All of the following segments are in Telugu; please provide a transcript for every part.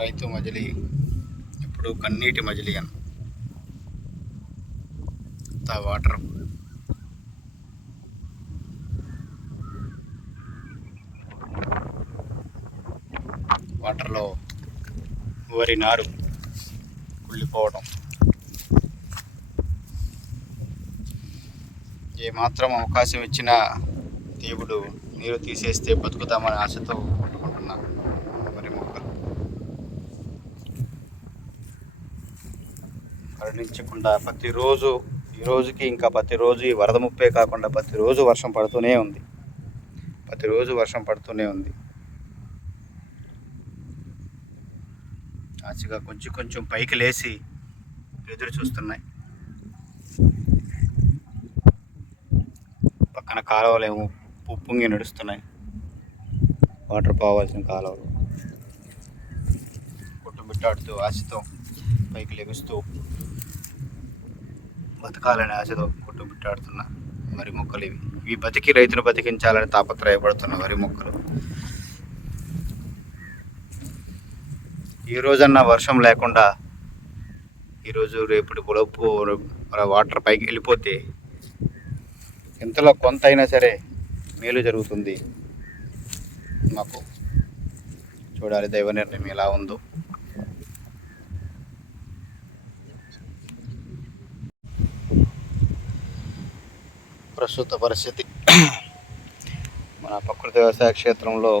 రైతు మజిలీ ఇప్పుడు కన్నీటి మజిలీ అంత వాటర్లో వరి నారు కుళ్ళిపోవడం. ఏమాత్రం అవకాశం ఇచ్చినా దేవుడు నీరు తీసేస్తే బతుకుతామని ఆశతో కొట్టుకుంటున్నారు వరి మొక్కలు. కరుణించకుండా ప్రతిరోజు ఈ రోజుకి ఇంకా ప్రతిరోజు ఈ వరద ముప్పే కాకుండా ప్రతిరోజు వర్షం పడుతూనే ఉంది. ఆశగా కొంచెం పైకి లేచి ఎదురు చూస్తున్నాయి. పక్కన కాలువలేమో ఉప్పొంగి నడుస్తున్నాయి. వాటర్ పోవాల్సిన కాలువలు కొట్టుమిట్టాడుతూ ఆశతో పైకి లెగుస్తూ బతకాలని ఆశతో కొట్టుమిట్టాడుతున్న వరి మొక్కలు ఇవి బతికి రైతును బతికించాలని తాపత్రయపడుతున్న వరి మొక్కలు. ఈ రోజన్నా వర్షం లేకుండా ఈరోజు రేపటి పొడవు వాటర్ పైకి వెళ్ళిపోతే ఎంతలో కొంత అయినా సరే మేలు జరుగుతుంది మాకు. చూడాలి దైవ నిర్ణయం ఎలా ఉందో. ప్రస్తుత పరిస్థితి మన ప్రకృతి వ్యవసాయ క్షేత్రంలో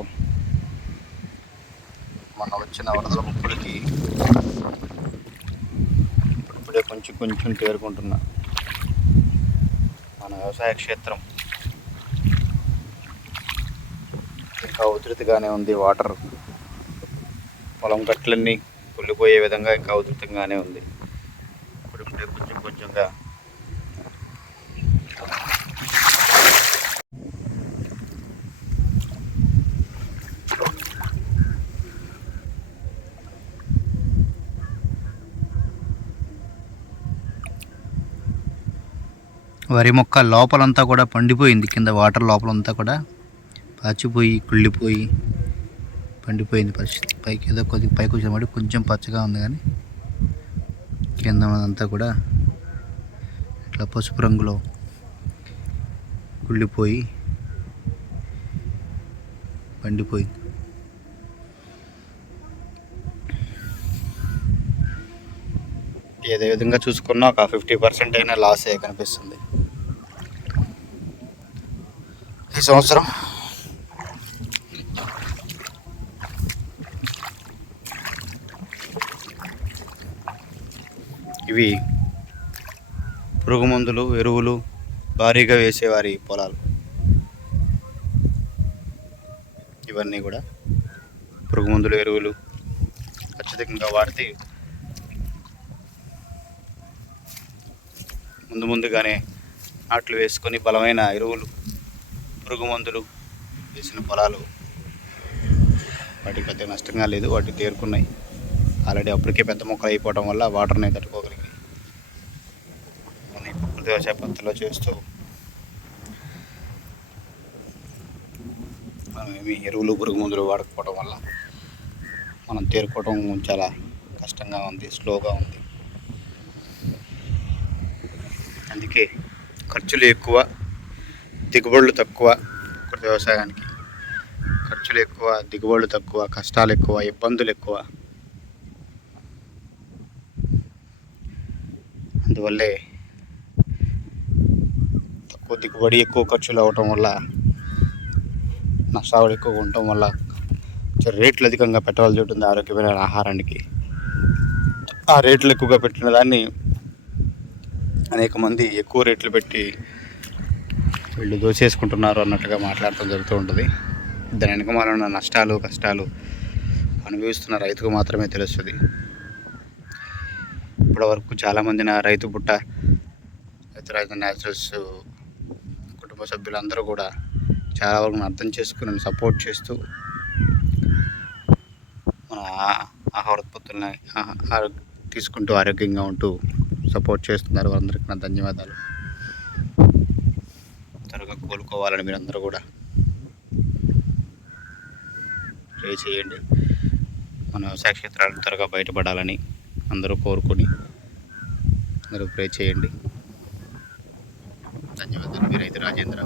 మన వచ్చిన వరదల ముప్పులకి ఇప్పుడే కొంచెం తేరుకుంటున్నా. మన వ్యవసాయ క్షేత్రం ఇంకా ఉధృతిగానే ఉంది. వాటర్ పొలం గట్లన్నీ కుళ్ళిపోయే విధంగా ఇంకా ఉధృతంగానే ఉంది. ఇప్పుడే కొంచెంగా వరి మొక్క లోపలంతా కూడా పండిపోయింది. కింద వాటర్ లోపలంతా కూడా పాచిపోయి కుళ్ళిపోయి పండిపోయింది పరిస్థితి. పైకి ఏదో కొద్దిగా పైకి వచ్చినప్పుడు కొంచెం పచ్చగా ఉంది, కానీ కింద అంతా కూడా ఇట్లా పసుపు రంగులో కుళ్ళిపోయి పండిపోయింది. ఏదే విధంగా చూసుకున్నా ఒక 50% అయినా లాస్ అయ్యే కనిపిస్తుంది ఈ సంవత్సరం. ఇవి పురుగు మందులు ఎరువులు భారీగా వేసేవారి పొలాలు. ఇవన్నీ కూడా పురుగు మందులు ఎరువులు ఖచ్చితంగా వాడితే ముందుగానే నాట్లు వేసుకొని బలమైన ఎరువులు పురుగు మందులు వేసిన పొలాలు వాటికి పెద్ద నష్టంగా లేదు. వాటికి తేరుకున్నాయి. ఆల్రెడీ అప్పటికే పెద్ద మొక్కలు అయిపోవడం వల్ల వాటర్ని తట్టుకోగలిగాయి. ప్రకృతి వ్యవసాయ పద్ధతిలో చేస్తూ మనం ఏమి ఎరువులు పురుగు మందులు వాడకపోవడం వల్ల మనం తేరుకోవడం చాలా కష్టంగా ఉంది, స్లోగా ఉంది. అందుకే ఖర్చులు ఎక్కువ, దిగుబడులు తక్కువ. ప్రకృతి వ్యవసాయానికి ఖర్చులు ఎక్కువ, దిగుబడులు తక్కువ, కష్టాలు ఎక్కువ, ఇబ్బందులు ఎక్కువ. అందువల్లే తక్కువ దిగుబడి ఎక్కువ ఖర్చులు అవటం వల్ల, నష్టాలు ఎక్కువ ఉండటం వల్ల రేట్లు అధికంగా పెట్టవలసి ఉంటుంది ఆరోగ్యమైన ఆహారానికి. ఆ రేట్లు ఎక్కువగా పెట్టిన దాన్ని అనేక మంది ఎక్కువ రేట్లు పెట్టి వీళ్ళు దోచేసుకుంటున్నారు అన్నట్టుగా మాట్లాడటం జరుగుతూ ఉంటుంది. దాని వెనుక మన నష్టాలు కష్టాలు అనుభవిస్తున్న రైతుకు మాత్రమే తెలుస్తుంది. ఇప్పటివరకు చాలామంది నా రైతు న్యాచురల్స్ కుటుంబ సభ్యులందరూ కూడా చాలా వరకు అర్థం చేసుకుని సపోర్ట్ చేస్తూ మన ఆహార ఉత్పత్తులని తీసుకుంటూ ఆరోగ్యంగా ఉంటూ సపోర్ట్ చేస్తున్నారు. అందరికీ నా ధన్యవాదాలు. త్వరగా కోలుకోవాలని మీరందరూ కూడా ప్రే చేయండి. మన వ్యవసాయ క్షేత్రాలు త్వరగా బయటపడాలని అందరూ కోరుకొని అందరూ ప్రే చేయండి. ధన్యవాదాలు. మీరైతే రాజేంద్ర.